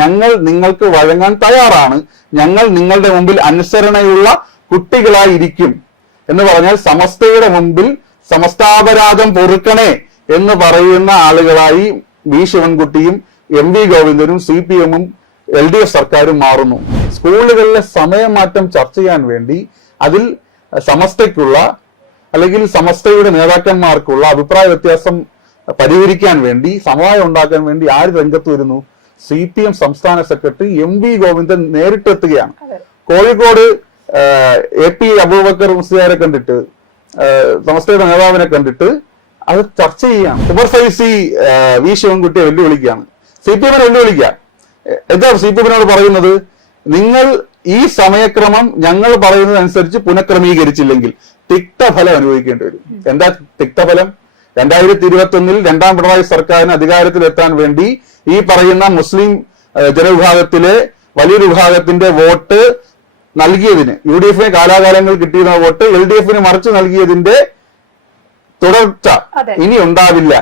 ഞങ്ങൾ നിങ്ങൾക്ക് വഴങ്ങാൻ തയ്യാറാണ്, ഞങ്ങൾ നിങ്ങളുടെ മുമ്പിൽ അനുസരണയുള്ള കുട്ടികളായിരിക്കും എന്ന് പറഞ്ഞാൽ സമസ്തയുടെ മുമ്പിൽ സമസ്താപരാധം പൊറുക്കണേ എന്ന് പറയുന്ന ആളുകളായി വി ശിവൻകുട്ടിയും എം വി ഗോവിന്ദനും CPM-ഉം LDF സർക്കാരും മാറുന്നു. സ്കൂളുകളിലെ സമയമാറ്റം ചർച്ച ചെയ്യാൻ വേണ്ടി അതിൽ സമസ്തയ്ക്കുള്ള അല്ലെങ്കിൽ സമസ്തയുടെ നേതാക്കന്മാർക്കുള്ള അഭിപ്രായ വ്യത്യാസം പരിഹരിക്കാൻ വേണ്ടി സമവായം ഉണ്ടാക്കാൻ വേണ്ടി ആര് രംഗത്ത് വരുന്നു? CPM സംസ്ഥാന സെക്രട്ടറി എം വി ഗോവിന്ദൻ നേരിട്ടെത്തുകയാണ്. കോഴിക്കോട് AP അബൂബക്കർ മുസ്ലിയാരെ കണ്ടിട്ട്, സമസ്തയുടെ നേതാവിനെ കണ്ടിട്ട് അത് ചർച്ച ചെയ്യാം. ഉമർ ഫൈസി വി ശിവൻകുട്ടിയെ വെല്ലുവിളിക്കുകയാണ്, CPM-നെ വെല്ലുവിളിക്കുക. എന്താ CPM-നോട് പറയുന്നത്? നിങ്ങൾ ഈ സമയക്രമം ഞങ്ങൾ പറയുന്നതനുസരിച്ച് പുനഃക്രമീകരിച്ചില്ലെങ്കിൽ തിക്തഫലം അനുഭവിക്കേണ്ടി വരും. എന്താ തിക്തഫലം? 2021 രണ്ടാം പിണറായി സർക്കാരിന് അധികാരത്തിലെത്താൻ വേണ്ടി ഈ പറയുന്ന മുസ്ലിം ജനവിഭാഗത്തിലെ വലിയൊരു വിഭാഗത്തിന്റെ വോട്ട് നൽകിയതിന്, UDF-ന് കാലാകാലങ്ങൾ കിട്ടിയിരുന്ന വോട്ട് LDF-ന് മറിച്ച് നൽകിയതിന്റെ തുടർച്ച ഇനി ഉണ്ടാവില്ല.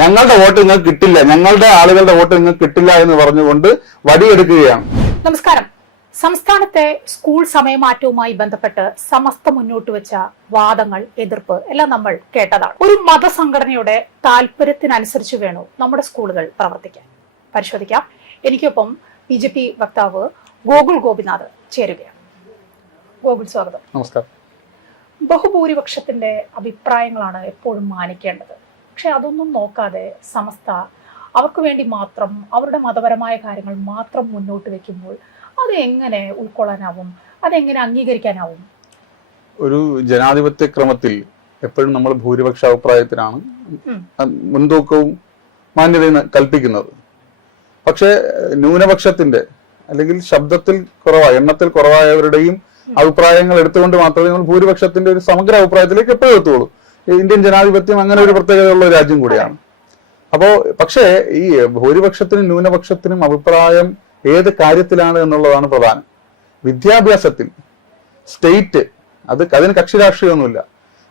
ഞങ്ങളുടെ വോട്ട് നിങ്ങൾക്ക് കിട്ടില്ല, ഞങ്ങളുടെ ആളുകളുടെ വോട്ട് നിങ്ങൾക്ക് കിട്ടില്ല എന്ന് പറഞ്ഞുകൊണ്ട് വടിയെടുക്കുകയാണ്. നമസ്കാരം. സംസ്ഥാനത്തെ സ്കൂൾ സമയമാറ്റവുമായി ബന്ധപ്പെട്ട് സമസ്ത മുന്നോട്ട് വെച്ച വാദങ്ങൾ, എതിർപ്പ് എല്ലാം നമ്മൾ കേട്ടതാണ്. ഒരു മതസംഘടനയുടെ താല്പര്യത്തിനനുസരിച്ച് വേണോ നമ്മുടെ സ്കൂളുകൾ പ്രവർത്തിക്കാൻ? പരിശോധിക്കാം. എനിക്കൊപ്പം BJP വക്താവ് ഗോകുൽ ഗോപിനാഥ് ചേരുകയാണ്. ഗോകുൽ, സ്വാഗതം. നമസ്കാരം. ബഹുഭൂരിപക്ഷത്തിന്റെ അഭിപ്രായങ്ങളാണ് എപ്പോഴും മാനിക്കേണ്ടത്. പക്ഷെ അതൊന്നും നോക്കാതെ സമസ്ത അവർക്ക് വേണ്ടി മാത്രം അവരുടെ മതപരമായ കാര്യങ്ങൾ മാത്രം മുന്നോട്ട് വെക്കുമ്പോൾ അത് എങ്ങനെ ഉൾക്കൊള്ളാനാവും? അതെങ്ങനെ അംഗീകരിക്കാനാവും? ഒരു ജനാധിപത്യ ക്രമത്തിൽ എപ്പോഴും നമ്മൾ ഭൂരിപക്ഷ അഭിപ്രായത്തിനാണ് മുൻതൂക്കവും മാന്യതയും കൽപ്പിക്കുന്നത്. പക്ഷെ ന്യൂനപക്ഷത്തിന്റെ അല്ലെങ്കിൽ ശബ്ദത്തിൽ കുറവായ, എണ്ണത്തിൽ കുറവായവരുടെയും അഭിപ്രായങ്ങൾ എടുത്തുകൊണ്ട് മാത്രമേ നമ്മൾ ഭൂരിപക്ഷത്തിന്റെ ഒരു സമഗ്ര അഭിപ്രായത്തിലേക്ക് എപ്പോഴും എത്തുള്ളൂ. ഇന്ത്യൻ ജനാധിപത്യം അങ്ങനെ ഒരു പ്രത്യേകതയുള്ള ഒരു രാജ്യം കൂടിയാണ്. അപ്പോ പക്ഷേ ഈ ഭൂരിപക്ഷത്തിനും ന്യൂനപക്ഷത്തിനും അഭിപ്രായം ഏത് കാര്യത്തിലാണ് എന്നുള്ളതാണ് പ്രധാനം. വിദ്യാഭ്യാസത്തിൽ സ്റ്റേറ്റ്, അതിന് കക്ഷി രാഷ്ട്രീയമൊന്നുമില്ല,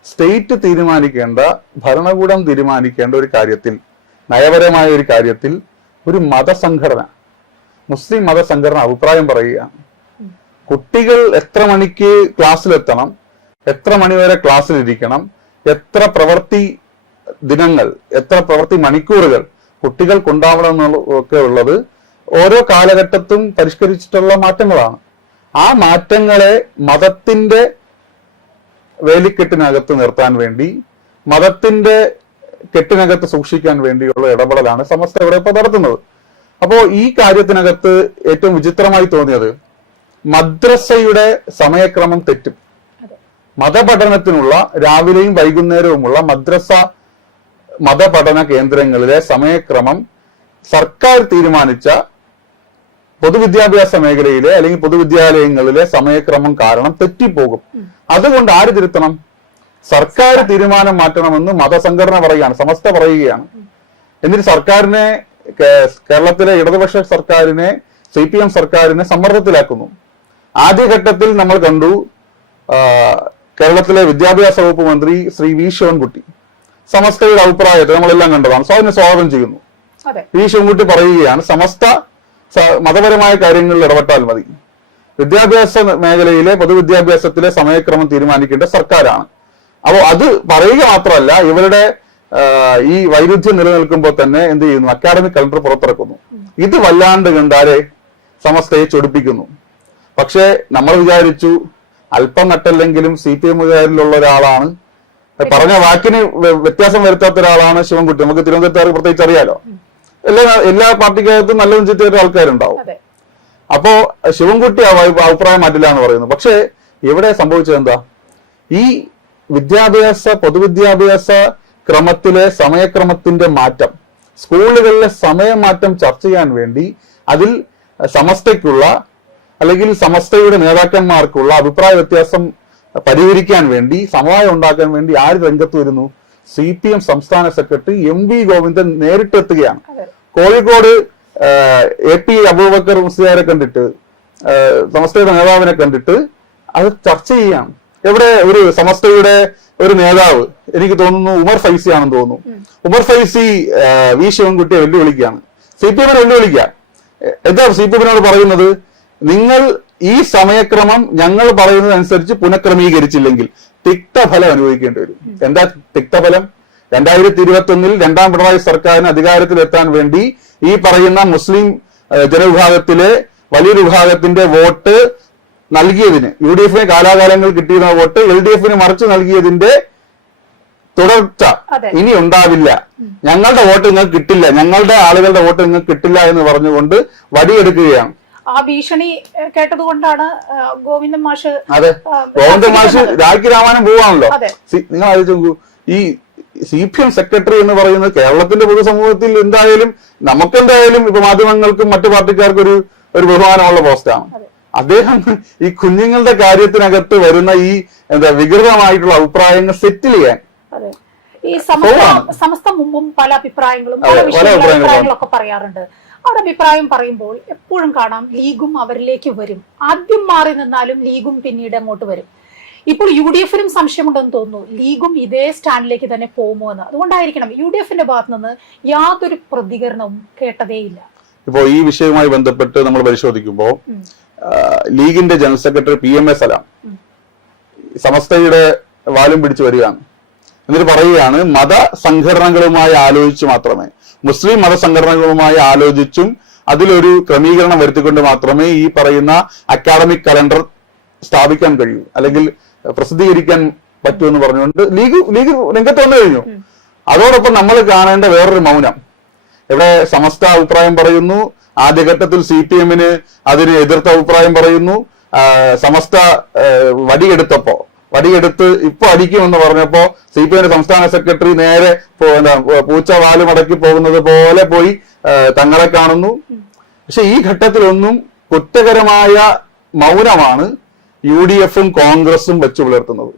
സ്റ്റേറ്റ് തീരുമാനിക്കേണ്ട, ഭരണകൂടം തീരുമാനിക്കേണ്ട ഒരു കാര്യത്തിൽ, നയപരമായ ഒരു കാര്യത്തിൽ ഒരു മതസംഘടന, മുസ്ലിം മതസംഘടന അഭിപ്രായം പറയുകയാണ്. കുട്ടികൾ എത്ര മണിക്ക് ക്ലാസ്സിലെത്തണം, എത്ര മണിവരെ ക്ലാസ്സിലിരിക്കണം, എത്ര പ്രവൃത്തി ദിനങ്ങൾ, എത്ര പ്രവൃത്തി മണിക്കൂറുകൾ കുട്ടികൾക്കുണ്ടാവണം എന്നൊക്കെ ഉള്ളത് ഓരോ കാലഘട്ടത്തും പരിഷ്കരിച്ചിട്ടുള്ള മാറ്റങ്ങളാണ്. ആ മാറ്റങ്ങളെ മതത്തിന്റെ വേലിക്കെട്ടിനകത്ത് നിർത്താൻ വേണ്ടി, മതത്തിന്റെ കെട്ടിനകത്ത് സൂക്ഷിക്കാൻ വേണ്ടിയുള്ള ഇടപെടലാണ് സമസ്ത ഇവിടെ ഇപ്പൊ നടത്തുന്നത്. അപ്പോ ഈ കാര്യത്തിനകത്ത് ഏറ്റവും വിചിത്രമായി തോന്നിയത് മദ്രസയുടെ സമയക്രമം തെറ്റും. മതപഠനത്തിനുള്ള രാവിലെയും വൈകുന്നേരവുമുള്ള മതപഠന കേന്ദ്രങ്ങളിലെ സമയക്രമം സർക്കാർ തീരുമാനിച്ച പൊതുവിദ്യാഭ്യാസ മേഖലയിലെ അല്ലെങ്കിൽ പൊതുവിദ്യാലയങ്ങളിലെ സമയക്രമം കാരണം തെറ്റിപ്പോകും. അതുകൊണ്ട് ആര് തിരുത്തണം? സർക്കാർ തീരുമാനം മാറ്റണമെന്ന് മതസംഘടന പറയുകയാണ്, സമസ്ത പറയുകയാണ്. എന്നിട്ട് സർക്കാരിനെ, കേരളത്തിലെ ഇടതുപക്ഷ സർക്കാരിനെ, CPM സർക്കാരിനെ സമ്മർദ്ദത്തിലാക്കുന്നു. ആദ്യഘട്ടത്തിൽ നമ്മൾ കണ്ടു കേരളത്തിലെ വിദ്യാഭ്യാസ വകുപ്പ് മന്ത്രി ശ്രീ വി ശിവൻകുട്ടി സമസ്തയുടെ അഭിപ്രായത്തെ നമ്മളെല്ലാം കണ്ടതാണ്, അതിനെ സ്വാഗതം ചെയ്യുന്നു. വി ശിവൻകുട്ടി പറയുകയാണ്, സമസ്ത മതപരമായ കാര്യങ്ങളിൽ ഇടപെട്ടാൽ മതി, വിദ്യാഭ്യാസ മേഖലയിലെ പൊതുവിദ്യാഭ്യാസത്തിലെ സമയക്രമം തീരുമാനിക്കേണ്ട സർക്കാരാണ്. അപ്പോൾ അത് പറയുക മാത്രമല്ല, ഇവരുടെ ഈ വൈരുദ്ധ്യം നിലനിൽക്കുമ്പോൾ തന്നെ എന്ത് ചെയ്യുന്നു? അക്കാഡമിക് കലണ്ടർ പുറത്തിറക്കുന്നു. ഇത് വല്ലാണ്ട് കണ്ടാരെ സമസ്തയെ ചൊടിപ്പിക്കുന്നു. പക്ഷെ നമ്മൾ വിചാരിച്ചു അല്പം നട്ടല്ലെങ്കിലും CPM-കാരിലുള്ള ഒരാളാണ്, പറഞ്ഞ വാക്കിന് വ്യത്യാസം വരുത്താത്ത ഒരാളാണ് ശിവൻകുട്ടി. നമുക്ക് തിരുവനന്തപുരത്ത് പ്രത്യേകിച്ച് അറിയാലോ, എല്ലാ പാർട്ടിക്കകത്തും നല്ല ചിറ്റ ആൾക്കാരുണ്ടാവും. അപ്പോ ശിവൻകുട്ടി അഭിപ്രായം മാറ്റില്ല എന്ന് പറയുന്നു. പക്ഷെ ഇവിടെ സംഭവിച്ചത് എന്താ? ഈ പൊതുവിദ്യാഭ്യാസ ക്രമത്തിലെ സമയക്രമത്തിന്റെ മാറ്റം, സ്കൂളുകളിലെ സമയമാറ്റം ചർച്ച ചെയ്യാൻ വേണ്ടി അതിൽ സമസ്തയ്ക്കുള്ള അല്ലെങ്കിൽ സമസ്തയുടെ നേതാക്കന്മാർക്കുള്ള അഭിപ്രായ വ്യത്യാസം പരിഹരിക്കാൻ വേണ്ടി, സമവായം ഉണ്ടാക്കാൻ വേണ്ടി ആര് രംഗത്ത് വരുന്നു? CPM സംസ്ഥാന സെക്രട്ടറി എം വി ഗോവിന്ദൻ നേരിട്ടെത്തുകയാണ്. കോഴിക്കോട് AP അബൂബക്കർ മുസ്ലിയാരെ കണ്ടിട്ട്, സമസ്തയുടെ നേതാവിനെ കണ്ടിട്ട് അത് ചർച്ച ചെയ്യാം. എവിടെ ഒരു സമസ്തയുടെ ഒരു നേതാവ്, എനിക്ക് തോന്നുന്നു ഉമർ ഫൈസി ആണെന്ന് തോന്നുന്നു, ഉമർ ഫൈസി വി ശിവൻകുട്ടിയെ വെല്ലുവിളിക്കുകയാണ്, CPM-നെ വെല്ലുവിളിക്കുക. എന്താ CPM-നോട് പറയുന്നത്? നിങ്ങൾ ഈ സമയക്രമം ഞങ്ങൾ പറയുന്നതനുസരിച്ച് പുനഃക്രമീകരിച്ചില്ലെങ്കിൽ തിക്തഫലം അനുഭവിക്കേണ്ടി വരും. എന്താ തിക്തഫലം? 2021 രണ്ടാം പിണറായി സർക്കാരിന് അധികാരത്തിലെത്താൻ വേണ്ടി ഈ പറയുന്ന മുസ്ലിം ജനവിഭാഗത്തിലെ വലിയൊരു വിഭാഗത്തിന്റെ വോട്ട് നൽകിയതിന്, UDF-ന് കാലാകാലങ്ങൾ കിട്ടിയിരുന്ന വോട്ട് LDF-ന് മറിച്ച് നൽകിയതിന്റെ തുടർച്ച ഇനി ഉണ്ടാവില്ല. ഞങ്ങളുടെ വോട്ട് നിങ്ങൾക്ക് കിട്ടില്ല, ഞങ്ങളുടെ ആളുകളുടെ വോട്ട് നിങ്ങൾക്ക് കിട്ടില്ല എന്ന് പറഞ്ഞുകൊണ്ട് വടിയെടുക്കുകയാണ്. ആ ഭീഷണി കേട്ടതുകൊണ്ടാണ് ഗോവിന്ദൻ മാഷ്. അതെ, ഗോവിന്ദൻ മാഷ് രാഖി രാമായണം പോവാണല്ലോ. നിങ്ങൾ ആലോചിച്ച് നോക്കൂ, ഈ CPM സെക്രട്ടറി എന്ന് പറയുന്നത് കേരളത്തിന്റെ പൊതുസമൂഹത്തിൽ എന്തായാലും നമുക്കെന്തായാലും ഇപ്പൊ മാധ്യമങ്ങൾക്കും മറ്റു പാർട്ടിക്കാർക്കും ഒരു ബഹുമാനമുള്ള പോസ്റ്റാണ്. അദ്ദേഹം ഈ കുഞ്ഞുങ്ങളുടെ കാര്യത്തിനകത്ത് വരുന്ന ഈ വികൃതമായിട്ടുള്ള അഭിപ്രായങ്ങൾ സെറ്റിൽ ചെയ്യാൻ. ഈ സമസ്ത മുമ്പും പല അഭിപ്രായങ്ങളും അഭിപ്രായങ്ങളൊക്കെ പറയാറുണ്ട്. അവരുടെ അഭിപ്രായം പറയുമ്പോൾ എപ്പോഴും കാണാം ലീഗും അവരിലേക്ക് വരും. ആദ്യം മാറി നിന്നാലും ലീഗും പിന്നീട് അങ്ങോട്ട് വരും. ഇപ്പോൾ UDF-നും സംശയമുണ്ടെന്ന് തോന്നുന്നു, ലീഗും ഇതേ സ്റ്റാൻഡിലേക്ക് തന്നെ പോകുമോ എന്ന്. അതുകൊണ്ടായിരിക്കണം UDF-ന്റെ ഭാഗത്ത് നിന്ന് യാതൊരു പ്രതികരണവും കേട്ടതേയില്ല. ഇപ്പോ ഈ വിഷയവുമായി ബന്ധപ്പെട്ട് നമ്മൾ പരിശോധിക്കുമ്പോൾ ലീഗിന്റെ ജനറൽ സെക്രട്ടറി PMA സലാം സമസ്തയുടെ വാലും പിടിച്ചു വരികയാണ്. എന്നിട്ട് പറയുകയാണ്, മതസംഘടനകളുമായി ആലോചിച്ച് മാത്രമേ, മുസ്ലിം മതസംഘടനകളുമായി ആലോചിച്ചും അതിലൊരു ക്രമീകരണം വരുത്തിക്കൊണ്ട് മാത്രമേ ഈ പറയുന്ന അക്കാഡമിക് കലണ്ടർ സ്ഥാപിക്കാൻ കഴിയൂ, അല്ലെങ്കിൽ പ്രസിദ്ധീകരിക്കാൻ പറ്റൂ എന്ന് പറഞ്ഞുകൊണ്ട് ലീഗ് രംഗത്ത് വന്നു കഴിഞ്ഞു. അതോടൊപ്പം നമ്മൾ കാണേണ്ട വേറൊരു മൗനം. ഇവിടെ സമസ്ത അഭിപ്രായം പറയുന്നു, ആദ്യഘട്ടത്തിൽ CPM-ന് അതിന് എതിർത്ത അഭിപ്രായം പറയുന്നു. സമസ്ത വടിയെടുത്ത് ഇപ്പൊ അടിക്കുമെന്ന് പറഞ്ഞപ്പോ CPM-ന്റെ സംസ്ഥാന സെക്രട്ടറി നേരെ പൂച്ച വാല് മടക്കി പോകുന്നത് പോലെ പോയി തങ്ങളെ കാണുന്നു. പക്ഷെ ഈ ഘട്ടത്തിലൊന്നും കുറ്റകരമായ മൗനമാണ് UDF-ഉം കോൺഗ്രസും വെച്ചു പുലർത്തുന്നത്.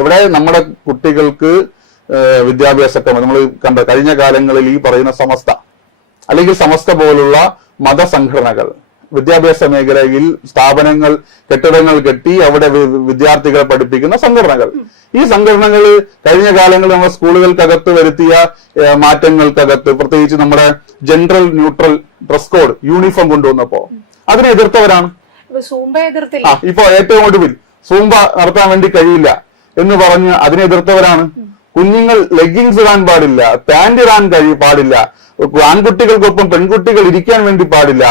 ഇവിടെ നമ്മുടെ കുട്ടികൾക്ക് വിദ്യാഭ്യാസക്രമം നമ്മൾ കണ്ട കഴിഞ്ഞ കാലങ്ങളിൽ ഈ പറയുന്ന സമസ്ത അല്ലെങ്കിൽ സമസ്ത പോലുള്ള മതസംഘടനകൾ വിദ്യാഭ്യാസ മേഖലയിൽ സ്ഥാപനങ്ങൾ, കെട്ടിടങ്ങൾ കെട്ടി അവിടെ വിദ്യാർത്ഥികളെ പഠിപ്പിക്കുന്ന സംഘടനകൾ. ഈ സംഘടനകൾ കഴിഞ്ഞ കാലങ്ങളിൽ നമ്മുടെ സ്കൂളുകൾക്കകത്ത് വരുത്തിയ മാറ്റങ്ങൾക്കകത്ത്, പ്രത്യേകിച്ച് നമ്മുടെ general neutral dress code uniform കൊണ്ടുവന്നപ്പോ അതിനെ എതിർത്തവരാണ്. ഇപ്പൊ ഏറ്റവും ഒടുവിൽ സൂംബ നടത്താൻ വേണ്ടി കഴിയില്ല എന്ന് പറഞ്ഞ് അതിനെ എതിർത്തവരാണ്. കുഞ്ഞുങ്ങൾ ലെഗിങ്സ് ഇടാൻ പാടില്ല, പാന്റ് ഇടാൻ പാടില്ല, ആൺകുട്ടികൾക്കൊപ്പം പെൺകുട്ടികൾ ഇരിക്കാൻ വേണ്ടി പാടില്ല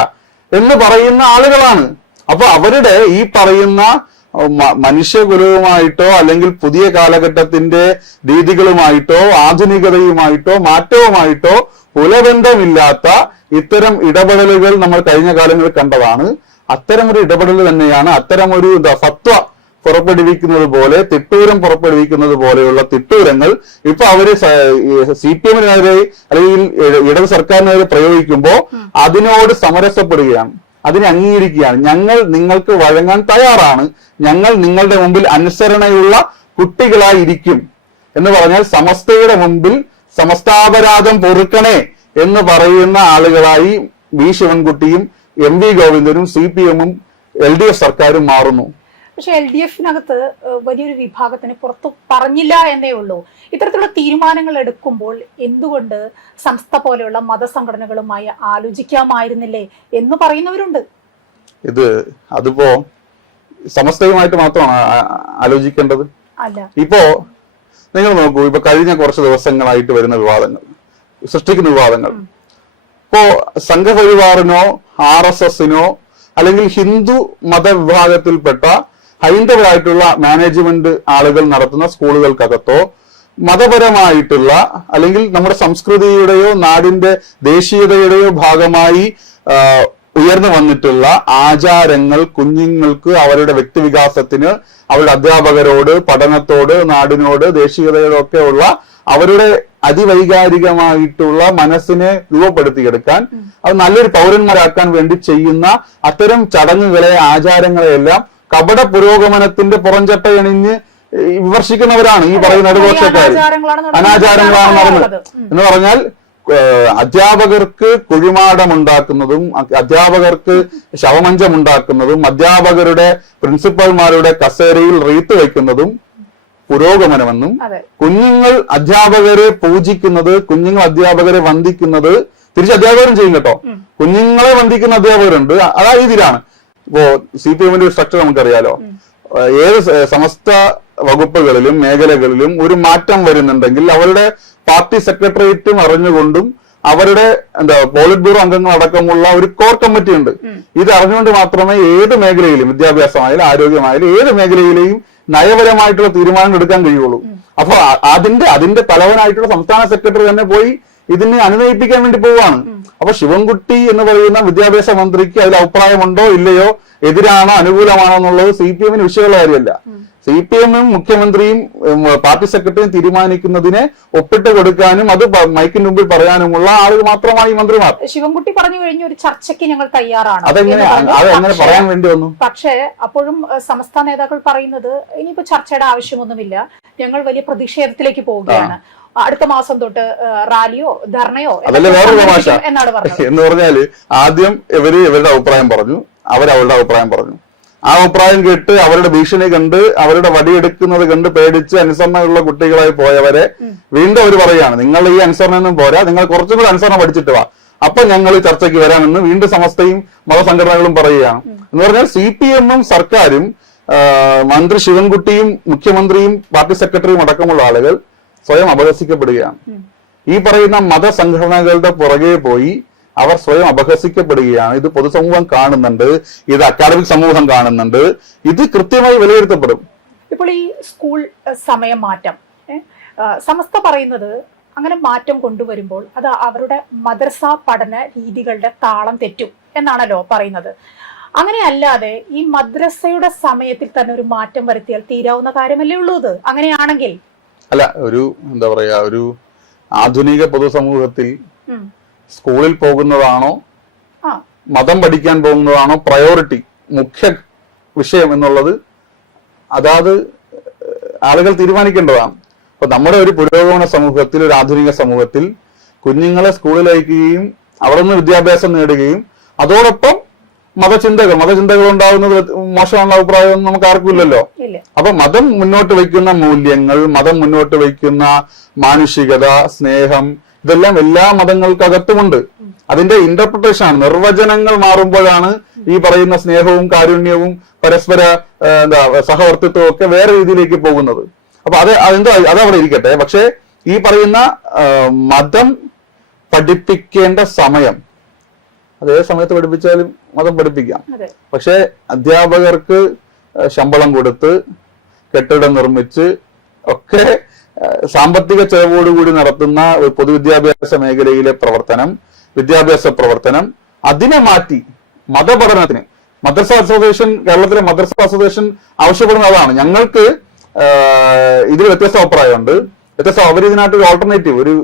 എന്ന് പറയുന്ന ആളുകളാണ്. അപ്പൊ അവരുടെ ഈ പറയുന്ന മനുഷ്യകുലവുമായിട്ടോ അല്ലെങ്കിൽ പുതിയ കാലഘട്ടത്തിന്റെ രീതികളുമായിട്ടോ ആധുനികതയുമായിട്ടോ മാറ്റവുമായിട്ടോ കുലബന്ധമില്ലാത്ത ഇത്തരം ഇടപെടലുകൾ നമ്മൾ കഴിഞ്ഞ കാലങ്ങളിൽ കണ്ടതാണ്. അത്തരമൊരു ഇടപെടൽ തന്നെയാണ് അത്തരമൊരു ഫത്വ പുറപ്പെടുവിക്കുന്നത് പോലെ, തിട്ടൂരം പുറപ്പെടുവിക്കുന്നത് പോലെയുള്ള തിട്ടൂരങ്ങൾ ഇപ്പൊ അവര് CPM-നെതിരെ അല്ലെങ്കിൽ ഇടത് സർക്കാരിനെതിരെ പ്രയോഗിക്കുമ്പോൾ അതിനോട് സമരസപ്പെടുകയാണ്, അതിനെ അംഗീകരിക്കുകയാണ്. ഞങ്ങൾ നിങ്ങൾക്ക് വഴങ്ങാൻ തയ്യാറാണ്, ഞങ്ങൾ നിങ്ങളുടെ മുമ്പിൽ അനുസരണയുള്ള കുട്ടികളായിരിക്കും എന്ന് പറഞ്ഞാൽ സമസ്തയുടെ മുമ്പിൽ സമസ്താപരാധം പൊറുക്കണേ എന്ന് പറയുന്ന ആളുകളായി വി ശിവൻകുട്ടിയും MV ഗോവിന്ദനും CPM-ഉം LDF സർക്കാരും മാറുന്നു. പക്ഷെ LDF-നകത്ത് വലിയൊരു വിഭാഗത്തിന് പുറത്തു പറഞ്ഞില്ല എന്നേ ഉള്ളൂ. ഇത്തരത്തിലുള്ള തീരുമാനങ്ങൾ എടുക്കുമ്പോൾ എന്തുകൊണ്ട് സംസ്ഥ പോലെയുള്ള മതസംഘടനകളുമായി ആലോചിക്കാമായിരുന്നില്ലേ എന്ന് പറയുന്നവരുണ്ട്. അതിപ്പോ സമസ്തയുമായിട്ട് മാത്രമാണ് ആലോചിക്കേണ്ടത്. അല്ല, ഇപ്പോ നിങ്ങൾ നോക്കൂ, ഇപ്പൊ കഴിഞ്ഞ കുറച്ച് ദിവസങ്ങളായിട്ട് വരുന്ന വിവാദങ്ങൾ, സൃഷ്ടിക്കുന്ന വിവാദങ്ങൾ, ഇപ്പോ സംഘപരിവാറിനോ RSS-നോ അല്ലെങ്കിൽ ഹിന്ദു മതവിഭാഗത്തിൽപ്പെട്ട ഹൈന്ദവരായിട്ടുള്ള മാനേജ്മെന്റ് ആളുകൾ നടത്തുന്ന സ്കൂളുകൾക്കകത്തോ മതപരമായിട്ടുള്ള അല്ലെങ്കിൽ നമ്മുടെ സംസ്കൃതിയുടെയോ നാടിന്റെ ദേശീയതയുടെയോ ഭാഗമായി ഉയർന്നു വന്നിട്ടുള്ള ആചാരങ്ങൾ കുഞ്ഞുങ്ങൾക്ക് അവരുടെ വ്യക്തിവികാസത്തിന്, അവരുടെ അധ്യാപകരോട്, പഠനത്തോട്, നാടിനോട്, ദേശീയതയോടൊക്കെ ഉള്ള അവരുടെ അതിവൈകാരികമായിട്ടുള്ള മനസ്സിനെ രൂപപ്പെടുത്തിയെടുക്കാൻ, അത് നല്ലൊരു പൗരന്മാരാക്കാൻ വേണ്ടി ചെയ്യുന്ന അത്തരം ചടങ്ങുകളെ, ആചാരങ്ങളെയെല്ലാം കപട പുരോഗമനത്തിന്റെ പുറംചട്ടയണിഞ്ഞ് വിമർശിക്കുന്നവരാണ് ഈ പറയുന്ന ഇടതുപക്ഷക്കാർ. അനാചാരങ്ങളാണ് നടന്നത് എന്ന് പറഞ്ഞാൽ അധ്യാപകർക്ക് കുഴിമാടമുണ്ടാക്കുന്നതും അധ്യാപകർക്ക് ശവമഞ്ചമുണ്ടാക്കുന്നതും അധ്യാപകരുടെ പ്രിൻസിപ്പൽമാരുടെ കസേരയിൽ റീത്ത് വയ്ക്കുന്നതും പുരോഗമനമെന്നും കുഞ്ഞുങ്ങൾ അധ്യാപകരെ പൂജിക്കുന്നത്, കുഞ്ഞുങ്ങൾ അധ്യാപകരെ വന്ദിക്കുന്നത് തിരിച്ച് അധ്യാപകരും ചെയ്യും കേട്ടോ. കുഞ്ഞുങ്ങളെ ബന്ധിക്കുന്ന അധ്യാപകരുണ്ട്. അതാ രീതിയിലാണ്. ഇപ്പോ CPM-ന്റെ ഒരു സ്ട്രക്ചർ നമുക്കറിയാലോ. ഏത് സമസ്ത വകുപ്പുകളിലും മേഖലകളിലും ഒരു മാറ്റം വരുന്നുണ്ടെങ്കിൽ അവരുടെ പാർട്ടി സെക്രട്ടേറിയറ്റും അറിഞ്ഞുകൊണ്ടും അവരുടെ പോളിറ്റ് ബ്യൂറോ അംഗങ്ങൾ അടക്കമുള്ള ഒരു കോർ കമ്മിറ്റി ഉണ്ട്. ഇത് അറിഞ്ഞുകൊണ്ട് മാത്രമേ ഏത് മേഖലയിലും, വിദ്യാഭ്യാസമായാലും ആരോഗ്യമായാലും ഏത് മേഖലയിലെയും നയപരമായിട്ടുള്ള തീരുമാനങ്ങൾ എടുക്കാൻ കഴിയുള്ളൂ. അപ്പൊ അതിന്റെ തലവനായിട്ടുള്ള സംസ്ഥാന സെക്രട്ടറി തന്നെ പോയി ഇതിനെ അനുനയിപ്പിക്കാൻ വേണ്ടി പോവുകയാണ്. അപ്പൊ ശിവൻകുട്ടി എന്ന് പറയുന്ന വിദ്യാഭ്യാസ മന്ത്രിക്ക് അതിൽ അഭിപ്രായമുണ്ടോ ഇല്ലയോ, എതിരാണോ അനുകൂലമാണോ എന്നുള്ളത് CPM-ന് വിഷയമുള്ള കാര്യമല്ല. CPM-ഉം മുഖ്യമന്ത്രിയും പാർട്ടി സെക്രട്ടറിയും തീരുമാനിക്കുന്നതിനെ ഒപ്പിട്ട് കൊടുക്കാനും അത് മൈക്കിന് മുമ്പിൽ പറയാനുമുള്ള ആളുകൾ മാത്രമാണ് ഈ മന്ത്രിമാർ. ശിവൻകുട്ടി പറഞ്ഞു കഴിഞ്ഞ ഒരു ചർച്ചയ്ക്ക് ഞങ്ങൾ തയ്യാറാണ്. അതെങ്ങനെ പറയാൻ വേണ്ടി വന്നു? പക്ഷേ അപ്പോഴും സംസ്ഥാന നേതാക്കൾ പറയുന്നത് ഇനിയിപ്പോ ചർച്ചയുടെ ആവശ്യമൊന്നുമില്ല, ഞങ്ങൾ വലിയ പ്രതിഷേധത്തിലേക്ക് പോവുകയാണ്, അടുത്ത മാസം തൊട്ട് റാലിയോ ധർണയോ എന്നാണ് പറഞ്ഞത്. എന്ന് പറഞ്ഞാല് ആദ്യം ഇവരുടെ അഭിപ്രായം പറഞ്ഞു, അവരവരുടെ അഭിപ്രായം പറഞ്ഞു. ആ അഭിപ്രായം കേട്ട് അവരുടെ ഭീഷണി കണ്ട് അവരുടെ വടിയെടുക്കുന്നത് കണ്ട് പേടിച്ച് അനുസരണയുള്ള കുട്ടികളായി പോയവരെ വീണ്ടും അവർ പറയുകയാണ്, നിങ്ങൾ ഈ അനുസരണമൊന്നും പോരാ, നിങ്ങൾ കുറച്ചും കൂടി അനുസരണം പഠിച്ചിട്ട് വാ, അപ്പൊ ഞങ്ങൾ ഈ ചർച്ചയ്ക്ക് വരാമെന്ന് വീണ്ടും സമസ്തയും മതസംഘടനകളും പറയുകയാണ്. എന്ന് പറഞ്ഞാൽ CPM-ഉം സർക്കാരും മന്ത്രി ശിവൻകുട്ടിയും മുഖ്യമന്ത്രിയും പാർട്ടി സെക്രട്ടറിയും അടക്കമുള്ള ആളുകൾ സ്വയം അപഹസിക്കപ്പെടുകയാണ്. ഈ പറയുന്ന മതസംഘടനകളുടെ പുറകെ പോയി അവർ സ്വയം അപഹസിക്കപ്പെടുകയാണ്. ഇത് പൊതുസമൂഹം കാണുന്നുണ്ട്, ഇത് അക്കാഡമിക് സമൂഹം കാണുന്നുണ്ട്, ഇത് കൃത്യമായി വിലയിരുത്തപ്പെടും. ഇപ്പോൾ ഈ സ്കൂൾ സമയം മാറ്റം സമസ്ത പറയുന്നത് അങ്ങനെ മാറ്റം കൊണ്ടുവരുമ്പോൾ അത് അവരുടെ മദ്രസ പഠന രീതികളുടെ താളം തെറ്റും എന്നാണല്ലോ പറയുന്നത്. അങ്ങനെ അല്ലാതെ ഈ മദ്രസയുടെ സമയത്തിൽ തന്നെ ഒരു മാറ്റം വരുത്തിയാൽ തീരാവുന്ന കാര്യമല്ലേ ഉള്ളൂ ഇത്? അങ്ങനെയാണെങ്കിൽ അല്ല, ഒരു എന്താ പറയാ, ഒരു ആധുനിക പൊതുസമൂഹത്തിൽ സ്കൂളിൽ പോകുന്നതാണോ മതം പഠിക്കാൻ പോകുന്നതാണോ പ്രയോറിറ്റി, മുഖ്യ വിഷയം എന്നുള്ളത് അതാത് ആളുകൾ തീരുമാനിക്കേണ്ടതാണ്. അപ്പൊ നമ്മുടെ ഒരു പുരോഗമന സമൂഹത്തിൽ, ഒരു ആധുനിക സമൂഹത്തിൽ കുഞ്ഞുങ്ങളെ സ്കൂളിൽ അയക്കുകയും അവിടെ നിന്ന് വിദ്യാഭ്യാസം നേടുകയും അതോടൊപ്പം മതചിന്തകൾ ഉണ്ടാകുന്നത് മോശമുള്ള അഭിപ്രായം നമുക്ക് ആർക്കും ഇല്ലല്ലോ. അപ്പൊ മതം മുന്നോട്ട് വയ്ക്കുന്ന മൂല്യങ്ങൾ, മതം മുന്നോട്ട് വയ്ക്കുന്ന മാനുഷികത, സ്നേഹം, ഇതെല്ലാം എല്ലാ മതങ്ങൾക്കകത്തുമുണ്ട്. അതിന്റെ ഇന്റർപ്രിട്ടേഷൻ ആണ്. നിർവചനങ്ങൾ മാറുമ്പോഴാണ് ഈ പറയുന്ന സ്നേഹവും കാരുണ്യവും പരസ്പര സഹവർത്തിത്വവും ഒക്കെ വേറെ രീതിയിലേക്ക് പോകുന്നത്. അപ്പൊ അതവിടെ ഇരിക്കട്ടെ. പക്ഷെ ഈ പറയുന്ന മതം പഠിപ്പിക്കേണ്ട സമയം അതേ സമയത്ത് പഠിപ്പിച്ചാലും മതം പഠിപ്പിക്കാം. പക്ഷെ അധ്യാപകർക്ക് ശമ്പളം കൊടുത്ത് കെട്ടിടം നിർമ്മിച്ച് ഒക്കെ സാമ്പത്തിക ചെലവോടുകൂടി നടത്തുന്ന ഒരു പൊതുവിദ്യാഭ്യാസ മേഖലയിലെ വിദ്യാഭ്യാസ പ്രവർത്തനം അതിനെ മാറ്റി മതപഠനത്തിന് മദ്രസ അസോസിയേഷൻ, കേരളത്തിലെ മദ്രസ അസോസിയേഷൻ ആവശ്യപ്പെടുന്ന അതാണ്. ഞങ്ങൾക്ക് ഇതിൽ വ്യത്യസ്ത അഭിപ്രായമുണ്ട്. അവർ ഇതിനായിട്ടൊരു ഓൾട്ടർനേറ്റീവ്, ഒരു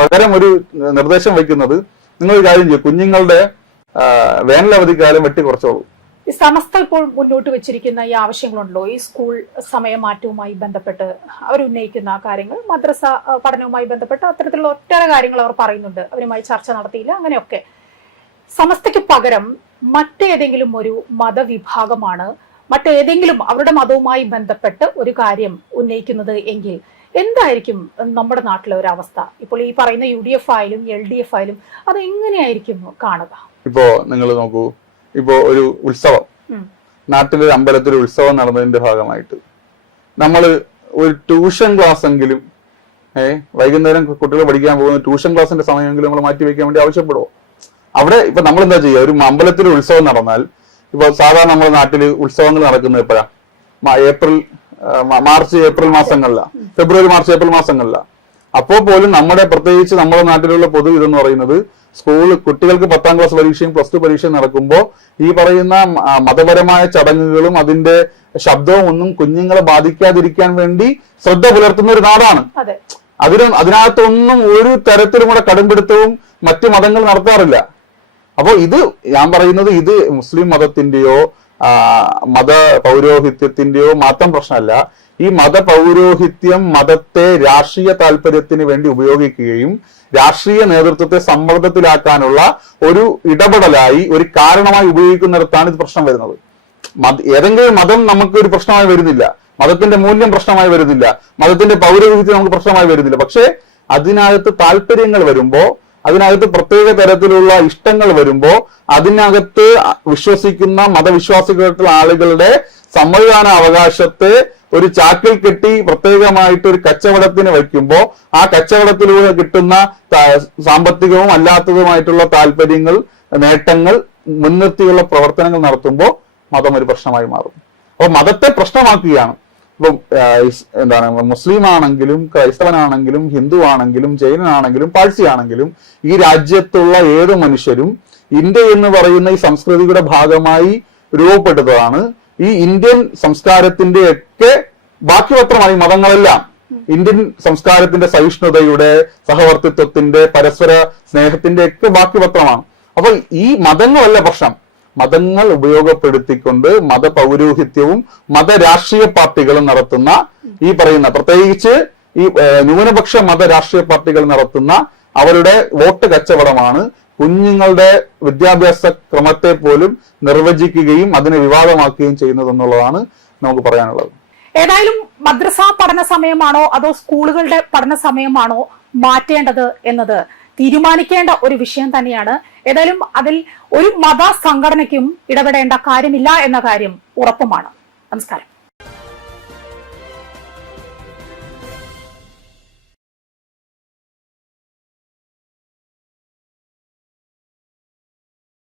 പകരം ഒരു നിർദ്ദേശം വയ്ക്കുന്നത്, നിങ്ങളൊരു കാര്യം ചെയ്യും, കുഞ്ഞുങ്ങളുടെ വേനലവധിക്കാലം വെട്ടിക്കുറച്ചോളൂ. ഈ സമസ്ത ഇപ്പോൾ മുന്നോട്ട് വെച്ചിരിക്കുന്ന ഈ ആവശ്യങ്ങളുണ്ടല്ലോ, ഈ സ്കൂൾ സമയമാറ്റവുമായി ബന്ധപ്പെട്ട് അവർ ഉന്നയിക്കുന്ന കാര്യങ്ങൾ, മദ്രസ പഠനവുമായി ബന്ധപ്പെട്ട് അത്തരത്തിലുള്ള ഒട്ടേറെ കാര്യങ്ങൾ അവർ പറയുന്നുണ്ട്. അവരുമായി ചർച്ച നടത്തിയില്ല, അങ്ങനെയൊക്കെ. സമസ്തയ്ക്ക് പകരം മറ്റേതെങ്കിലും ഒരു മതവിഭാഗമാണ് മറ്റേതെങ്കിലും അവരുടെ മതവുമായി ബന്ധപ്പെട്ട് ഒരു കാര്യം ഉന്നയിക്കുന്നത് എങ്കിൽ എന്തായിരിക്കും നമ്മുടെ നാട്ടിലെ ഒരു അവസ്ഥ? ഇപ്പോൾ ഈ പറയുന്ന UDF ആയാലും LDF ആയാലും അത് എങ്ങനെയായിരിക്കും കാണുക? ഇപ്പോ നിങ്ങൾ നോക്കൂ, ഇപ്പോ ഒരു ഉത്സവം, നാട്ടിലൊരു അമ്പലത്തിൽ ഉത്സവം നടന്നതിന്റെ ഭാഗമായിട്ട് നമ്മൾ ഒരു ട്യൂഷൻ ക്ലാസ് എങ്കിലും വൈകുന്നേരം കുട്ടികൾ പഠിക്കാൻ പോകുന്ന ട്യൂഷൻ ക്ലാസിന്റെ സമയമെങ്കിലും നമ്മൾ മാറ്റി വെക്കാൻ വേണ്ടി ആവശ്യപ്പെടുമോ? അവിടെ ഇപ്പൊ നമ്മൾ എന്താ ചെയ്യുക? ഒരു അമ്പലത്തിൽ ഉത്സവം നടന്നാൽ, ഇപ്പൊ സാധാരണ നമ്മുടെ നാട്ടിൽ ഉത്സവങ്ങൾ നടക്കുന്നത് എപ്പോഴാ? മാർച്ച് ഏപ്രിൽ മാസങ്ങളിലാണ്, ഫെബ്രുവരി മാർച്ച് ഏപ്രിൽ മാസങ്ങളിലാണ്. അപ്പോൾ പോലും പ്രത്യേകിച്ച് നമ്മുടെ നാട്ടിലുള്ള പൊതു ഇതെന്ന് പറയുന്നത്, കുട്ടികൾക്ക് 10ാം ക്ലാസ് പരീക്ഷയും +2 പരീക്ഷയും നടക്കുമ്പോൾ ഈ പറയുന്ന മതപരമായ ചടങ്ങുകളും അതിന്റെ ശബ്ദവും ഒന്നും കുഞ്ഞുങ്ങളെ ബാധിക്കാതിരിക്കാൻ വേണ്ടി ശ്രദ്ധ പുലർത്തുന്ന ഒരു നാടാണ്. അതിനകത്തൊന്നും ഒരു തരത്തിലും കൂടെ കടുംപിടുത്തവും മറ്റു മതങ്ങൾ നടത്താറില്ല. അപ്പോൾ ഞാൻ പറയുന്നത് ഇത് മുസ്ലിം മതത്തിന്റെയോ മത പൗരോഹിത്യത്തിന്റെയോ മാത്രം പ്രശ്നമല്ല. ഈ മതപൗരോഹിത്യം മതത്തെ രാഷ്ട്രീയ താല്പര്യത്തിന് വേണ്ടി ഉപയോഗിക്കുകയും രാഷ്ട്രീയ നേതൃത്വത്തെ സമ്മർദ്ദത്തിലാക്കാനുള്ള ഒരു ഇടപെടലായി, ഒരു കാരണമായി ഉപയോഗിക്കുന്നിടത്താണ് ഇത് പ്രശ്നം വരുന്നത്. ഏതെങ്കിലും മതം നമുക്ക് ഒരു പ്രശ്നമായി വരുന്നില്ല, മതത്തിന്റെ മൂല്യം പ്രശ്നമായി വരുന്നില്ല, മതത്തിന്റെ പൗരോഹിത്യം നമുക്ക് പ്രശ്നമായി വരുന്നില്ല. പക്ഷെ അതിനകത്ത് താല്പര്യങ്ങൾ വരുമ്പോ അതിനകത്ത് പ്രത്യേക തരത്തിലുള്ള ഇഷ്ടങ്ങൾ വരുമ്പോൾ അതിനകത്ത് വിശ്വസിക്കുന്ന മതവിശ്വാസികളായിട്ടുള്ള ആളുകളുടെ സമ്മതിദാന അവകാശത്തെ ഒരു ചാക്കിൽ കെട്ടി പ്രത്യേകമായിട്ട് ഒരു കച്ചവടത്തിന് വയ്ക്കുമ്പോൾ ആ കച്ചവടത്തിലൂടെ കിട്ടുന്ന സാമ്പത്തികവും അല്ലാത്തതുമായിട്ടുള്ള താല്പര്യങ്ങൾ, നേട്ടങ്ങൾ മുൻനിർത്തിയുള്ള പ്രവർത്തനങ്ങൾ നടത്തുമ്പോൾ മതം ഒരു പ്രശ്നമായി മാറും. അപ്പൊ മതത്തെ പ്രശ്നമാക്കുകയാണ്. ഇപ്പം എന്താണ്, മുസ്ലിം ആണെങ്കിലും ക്രൈസ്തവനാണെങ്കിലും ഹിന്ദു ആണെങ്കിലും ജൈനനാണെങ്കിലും പാഴ്സി ആണെങ്കിലും ഈ രാജ്യത്തുള്ള ഏത് മനുഷ്യരും ഇന്ത്യ എന്ന് പറയുന്ന ഈ സംസ്കൃതിയുടെ ഭാഗമായി രൂപപ്പെട്ടതാണ്. ഈ ഇന്ത്യൻ സംസ്കാരത്തിന്റെ ഒക്കെ ബാക്കിപത്രമായി മതങ്ങളെല്ലാം. ഇന്ത്യൻ സംസ്കാരത്തിന്റെ സഹിഷ്ണുതയുടെ, സഹവർത്തിത്വത്തിന്റെ, പരസ്പര സ്നേഹത്തിന്റെ ഒക്കെ ബാക്കിപത്രമാണ്. അപ്പൊ ഈ മതങ്ങളല്ല പ്രശ്നം. മതങ്ങൾ ഉപയോഗപ്പെടുത്തിക്കൊണ്ട് മതപൗരോഹിത്യവും മതരാഷ്ട്രീയ പാർട്ടികളും നടത്തുന്ന ഈ പറയുന്ന, പ്രത്യേകിച്ച് ഈ ന്യൂനപക്ഷ മതരാഷ്ട്രീയ പാർട്ടികൾ നടത്തുന്ന അവരുടെ വോട്ട് കച്ചവടമാണ് കുഞ്ഞുങ്ങളുടെ വിദ്യാഭ്യാസ ക്രമത്തെ പോലും നിർവചിക്കുകയും അതിനെ വിവാദമാക്കുകയും ചെയ്യുന്നത് എന്നുള്ളതാണ് നമുക്ക് പറയാനുള്ളത്. ഏതായാലും മദ്രസ പഠന സമയമാണോ അതോ സ്കൂളുകളുടെ പഠന സമയമാണോ മാറ്റേണ്ടത് എന്നത് തീരുമാനിക്കേണ്ട ഒരു വിഷയം തന്നെയാണ്. ഏതായാലും അതിൽ ഒരു മത സംഘടനയ്ക്കും ഇടപെടേണ്ട കാര്യമില്ല എന്ന കാര്യം ഉറപ്പുമാണ്. നമസ്കാരം.